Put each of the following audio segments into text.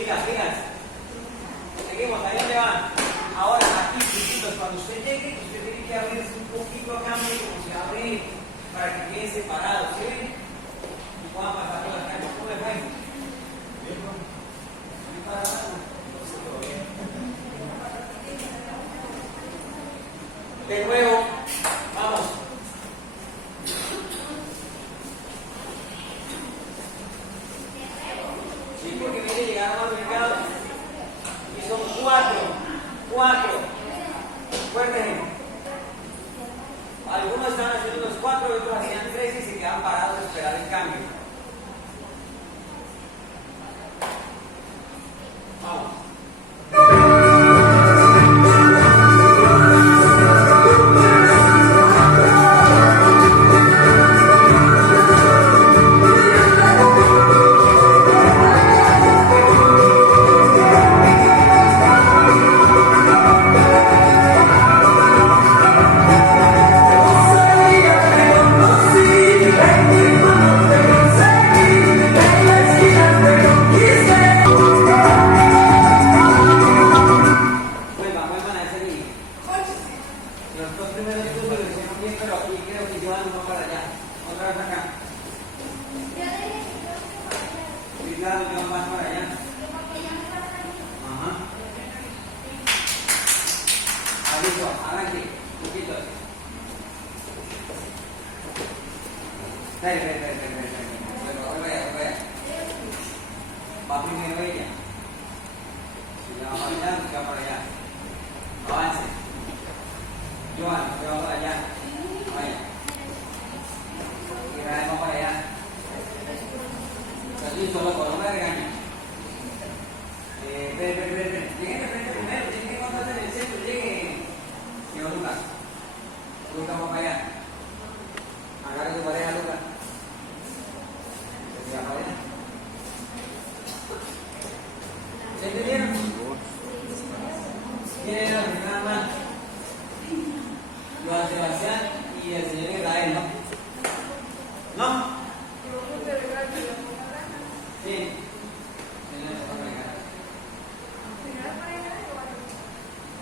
Sigan, sigan. Seguimos, ahí donde van. Ahora, aquí, chiquitos, cuando usted llegue, usted tiene que abrirse un poquito acá, mire cómo se abre, para que queden separados, ¿sí ven? Y puedan pasar por las calles. ¿Cómo les fue? Bien, ¿no? ¿Bien para abajo? De nuevo, vamos. Sí, porque viene llegar a más mercado. Y son cuatro. Fuerte. Algunos están haciendo los 4, otros hacían 3 y se quedan parados a esperar el cambio. Vamos. Vuelvan a ese niño. Los 2 primeros turnos lo hicieron bien, pero aquí creo que llevan uno para allá. Otra vez acá. Sí, claro, llevan más para allá. Ajá. Listo, arranque. Un poquito así. Espera. Vuelva allá. Va primero ella. Si va para allá, si va para allá. Avance. Joan, se va para allá. Vaya. Y traemos para allá. Estás listo, loco, no me regañes. Lleguen de frente primero, tienen que encontrarse en el centro, lleguen. Señor Lucas. Lucas, vamos para allá. Agarre tu pareja, Lucas. Se va para allá. ¿Se entendieron? ¿Quién era la primera mano? Joan Sebastián y el señor Israel, ¿no? ¿No? Sí.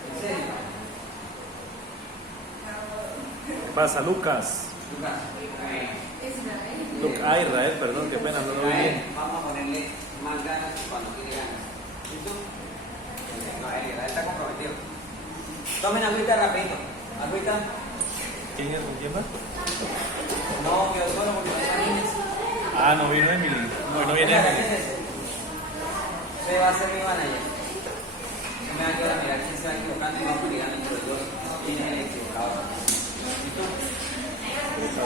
¿En serio? ¿Qué pasa, Lucas? Lucas. Israel, perdón, qué pena, no lo vi bien. Vamos a ponerle más ganas cuando tiene ganas. ¿Listo? Israel está comprometido. Tomen agüita rapidito. Agüita. ¿Quién es? ¿Quién va? No, quedó solo porque no está niños. Ah, no vino Emily. No viene Emily. Usted va a ser mi manager. Yo me va a quedar a mirar quién se va equivocando y vamos mirando entre los dos quién es el equivocado. ¿Listo?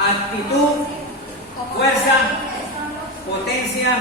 Actitud, fuerza, potencia.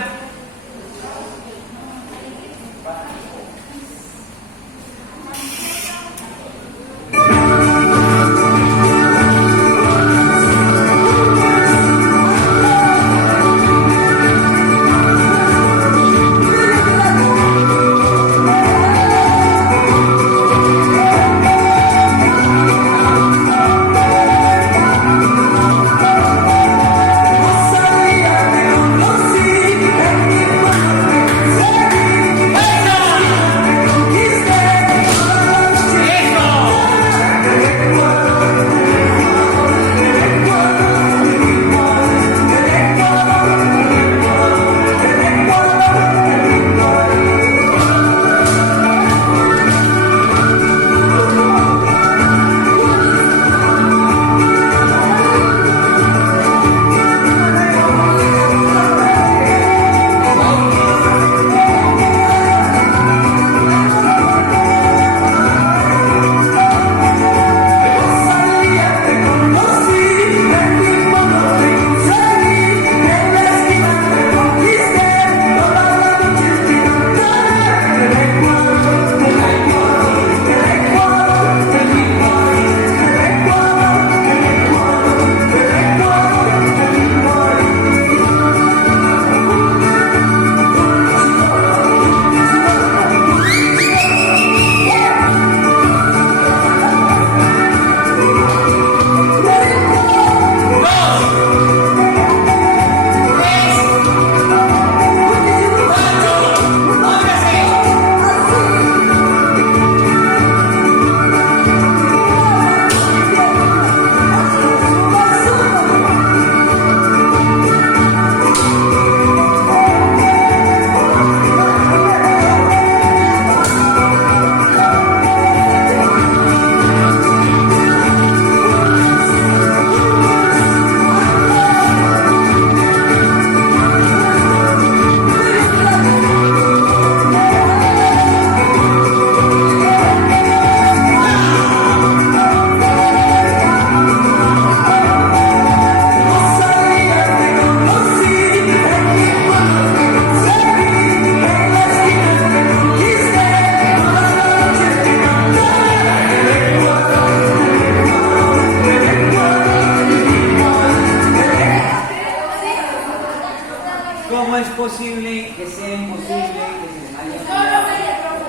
posible que sea imposible que se les haya olvidado.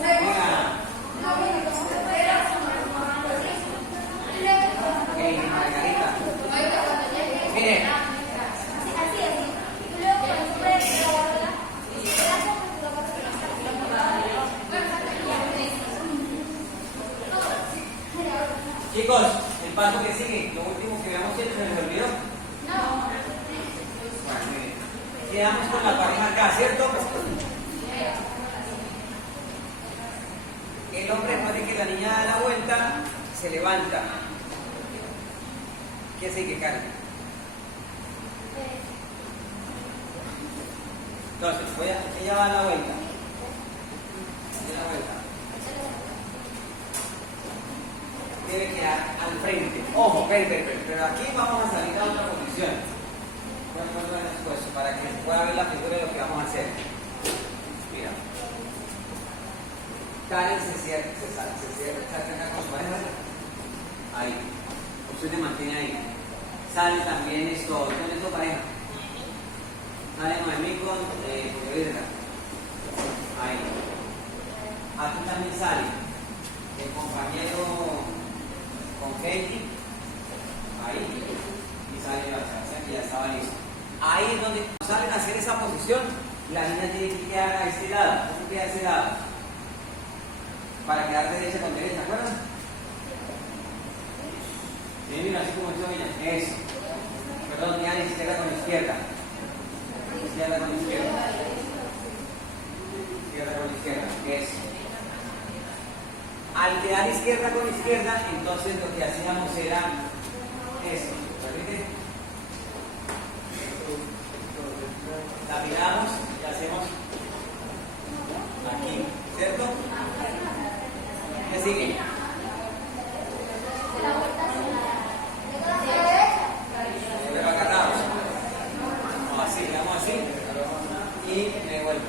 Venga. Ok, Margarita. Miren. Chicos, el paso que sigue, lo último que habíamos hecho, ¿se les olvidó? No. Bueno, muy bien. Quedamos con la pareja acá, ¿cierto? El hombre, después de que la niña da la vuelta, se levanta. ¿Qué hace que cargue? Entonces, ella va a la vuelta. Da la vuelta. Debe quedar al frente. Ojo, pero aquí vamos a salir a otra posición. Para que se pueda ver la figura de lo que vamos a hacer. Mira. Karen se saca acá con su pareja. Ahí. Usted se mantiene ahí. Sale también esto. ¿Dónde es tu pareja? Sale Noemí con Virga. Ahí. Aquí también sale el compañero con Katie. Ahí. Y sale la chacha que ya estaba listo. Ahí es donde salen a hacer esa posición. La niña tiene que quedar a este lado. ¿Cómo queda a ese lado? Para quedar derecha con derecha, ¿se acuerdan? Sí, mira, así como hizo ella. Eso. Perdón, quedan izquierda con izquierda. Izquierda con izquierda. Izquierda con izquierda. Eso. Al quedar izquierda con izquierda, entonces lo que hacíamos era eso. ¿Permite? La miramos y hacemos aquí, ¿cierto? ¿Qué sigue? Pero agarrados. Vamos así, vamos así. Y me vuelvo.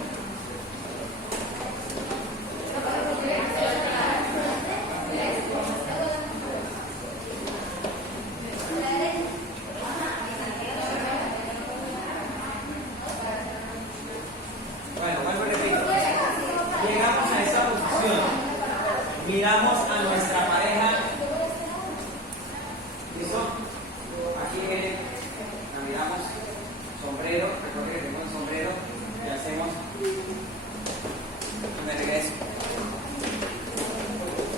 Miramos a nuestra pareja. ¿Listo? Aquí viene. La miramos. Sombrero. Recuerden que tenemos el sombrero. Y hacemos. Me regreso.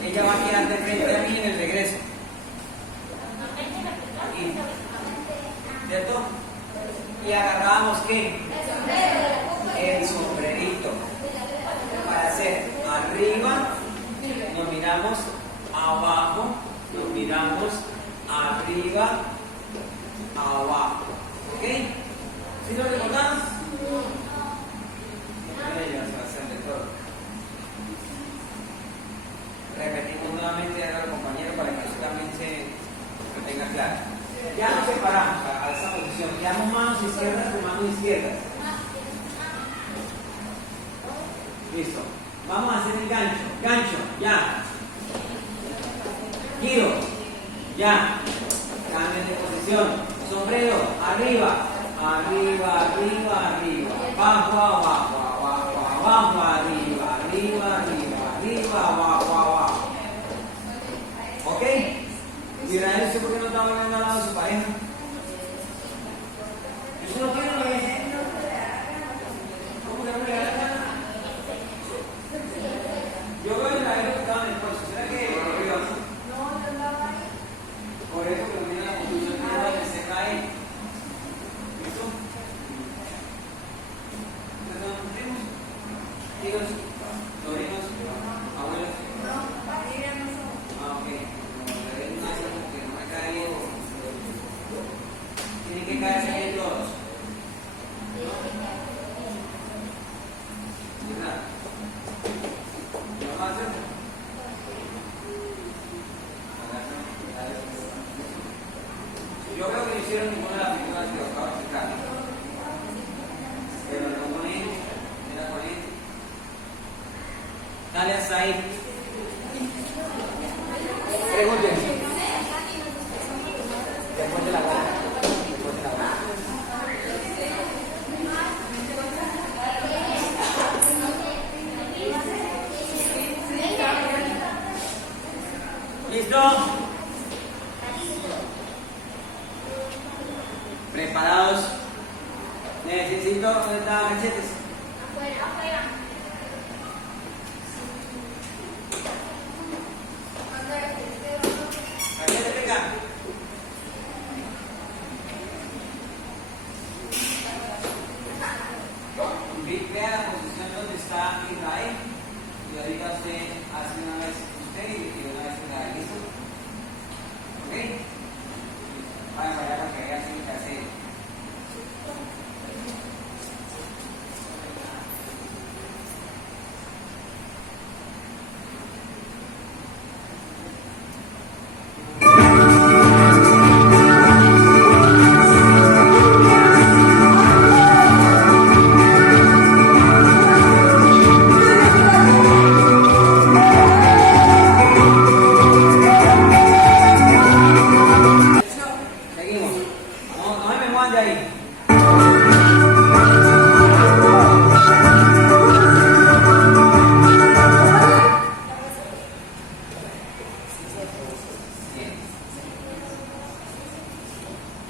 Ella va a quedar de frente a mí en el regreso. Aquí. ¿Cierto? Y agarramos ¿qué? El sombrerito. Para hacer arriba. Nos miramos abajo, nos miramos arriba, abajo. ¿Ok? ¿Sí lo recordamos? Ellas hacen de todo. Repetimos nuevamente a los compañeros para que eso también se tenga claro. Ya nos separamos a esa posición. Quedamos manos izquierdas con manos izquierdas. Listo. Vamos a hacer el gancho. Gancho, ya. Giro, ya. Cambio de posición. Sombrero, arriba. Arriba, arriba, arriba. Abajo, abajo, abajo, abajo, arriba, arriba, arriba, arriba, abajo, abajo. ¿Ok? Israel, ¿usted por qué no está volviendo al lado de su pareja? ¿Eso no quiere lo que ¿cómo que no le da la gana? Yo veo a Israel que estaba en el curso. ¿Será que no? No, yo andaba ahí. Por eso que viene la conclusión que se cae. ¿Listo? ¿Ustedes son primos? ¿Tíos? ¿Sobrinos? ¿Abuelos? No, familia no son. Ah, ok. Que no me cae bien. Tienen que caerse bien todos. ¿Verdad? Yo creo que no hicieron ninguna de las figuras que os acabo de explicar. Pero el componente, el componente. Dale hasta ahí. Pregunten. Después de la bola. Después de la bola. Necesito, ¿dónde está Cachetes? Afuera. Cachetes, venga. Vea la posición donde está Israel. Y ahorita usted hace una vez usted y una vez Israel. ¿Listo? ¿Ok? Vaya para allá para que vea así lo que hace. Seguimos. No se me muevan de ahí. Bien.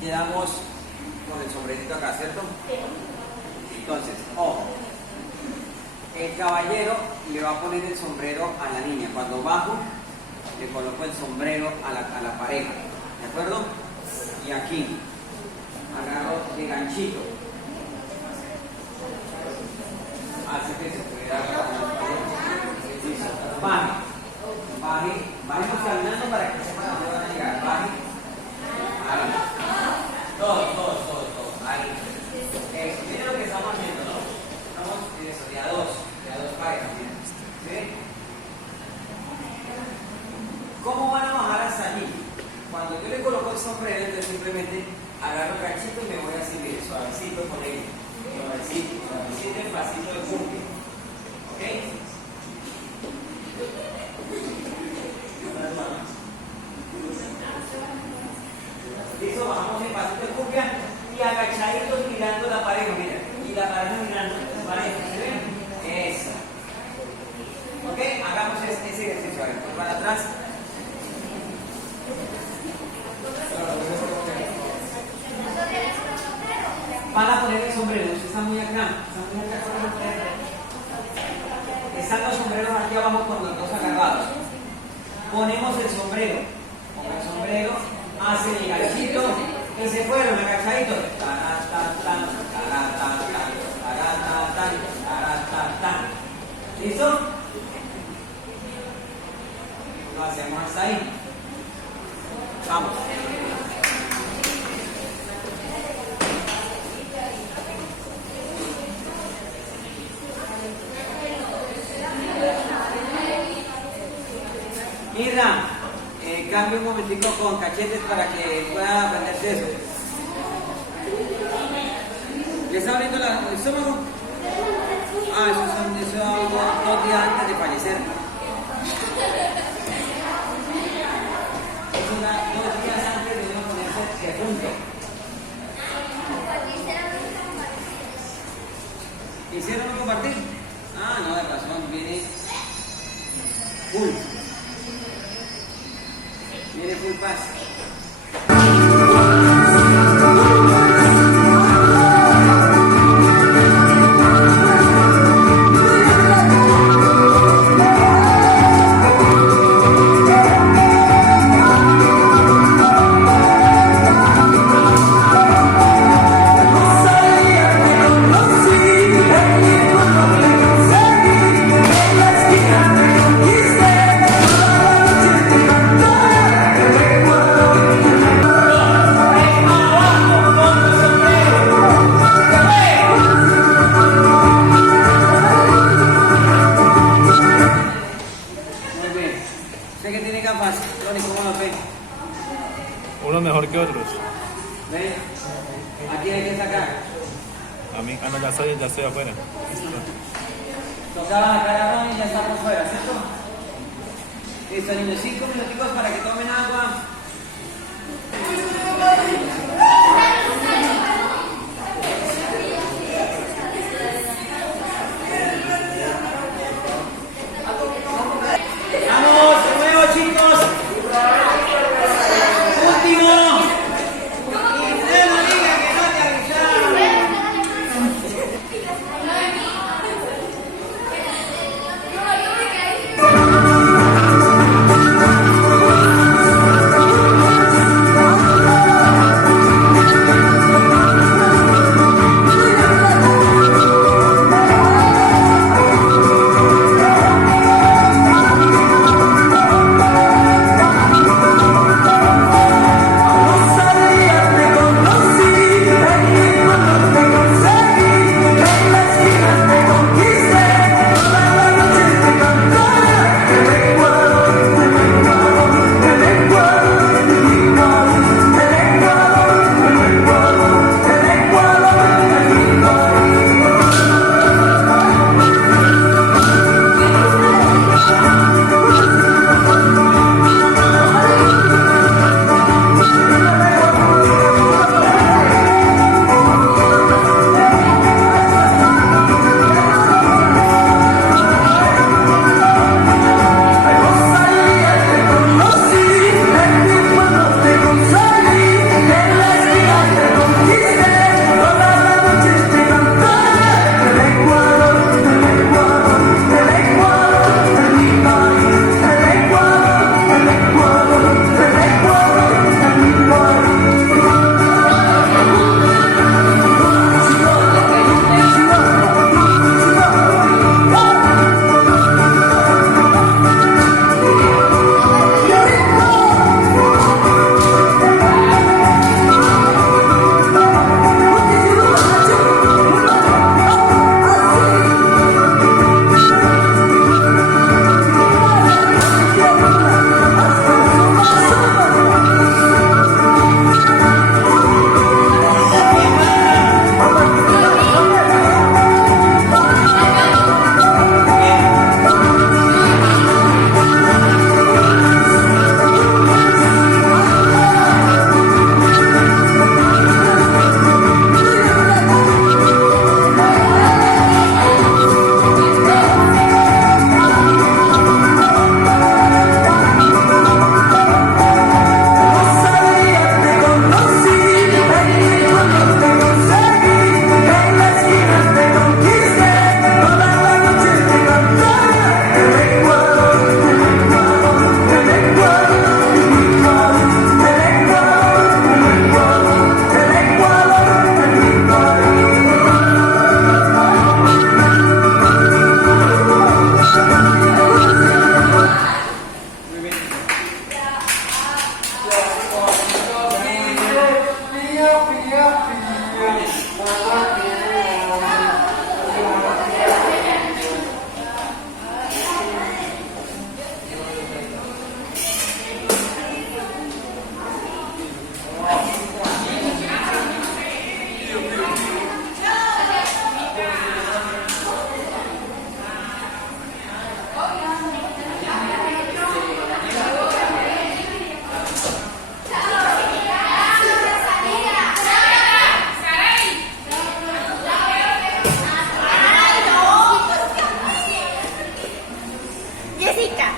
Quedamos con el sombrerito acá, ¿cierto? Entonces, ojo. El caballero le va a poner el sombrero a la niña. Cuando bajo, le coloco el sombrero a la pareja. ¿De acuerdo? Y aquí agarro de ganchito. Hace que se pueda bajemos caminando para que sepan a dónde van a llegar. Baje. Ahí. Todos. Ahí. Eso. Miren lo que estamos haciendo, ¿no? Estamos de a dos parejas. ¿Sí? ¿Cómo van a bajar hasta allí? Cuando yo le coloco el sombrero, entonces simplemente agarro el ganchito y me voy a seguir suavecito con él. Suavecito, despacito de cumplir. ¿Ok? Listo, bajamos despacito de cumplir y agachaditos mirando la pareja, mira. Y la pareja mirando la pareja, ¿se ven? Eso. ¿Ok? Hagamos ese ejercicio. A ver, pues para atrás. Van a poner el sombrero, usted está muy acá, están los sombreros aquí abajo con los dos agarrados. Ponemos el sombrero, con el sombrero, hace el ganchito y se fueron agachaditos. ¿Listo? Lo hacemos hasta ahí. Vamos. Mira, cambio un momentico con Cachetes para que pueda aprenderse eso. ¿Le está abriendo el estómago? Ah, eso es algo 2 días antes de fallecer. Es 2 días antes de uno ponerse de punto. ¿Quisieron no compartir? Ah, no, de razón, viene full. Viene full paz. Uno mejor que otros. ¿Ven? Aquí hay que sacar. A mí, no, ya estoy afuera. Tocaba sacar a Ron y ya estamos fuera, ¿cierto? Listo, niños, 5 minuticos para que tomen agua.